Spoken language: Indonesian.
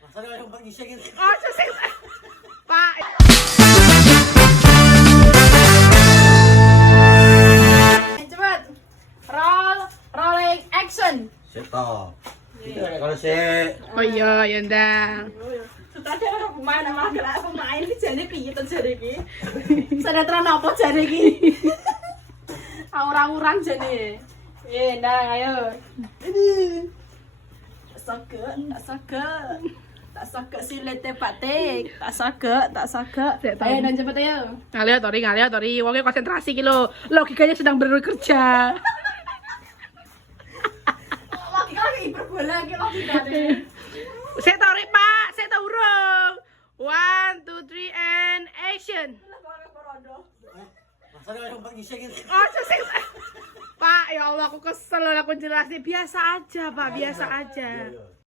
Masanya yang pengising ini. Oh, susah. Pak. Cepet. Rolling action. Seto. Kalau saya Oh iya, ya ndang. Sutradara pemain sama gerak pemain iki jane piye to jare iki? Sinetron apa jare iki? Aurang-urang jane. Ndang ayo. Tak sagek silete patik. Tak sagek. Ayo Ndang cepet ayo. Ngalia tori. Wongnya konsentrasi ki lho. Logikanya sedang bekerja. Logika lagi hiperbola iki logikane. Saya tori, Pak. Saya tahu urung. 1, 2, 3 and action. masanya yang pengising ini. Oh, susah. Pak, ya Allah aku kesel aku jelasin biasa aja, Pak, biasa aja.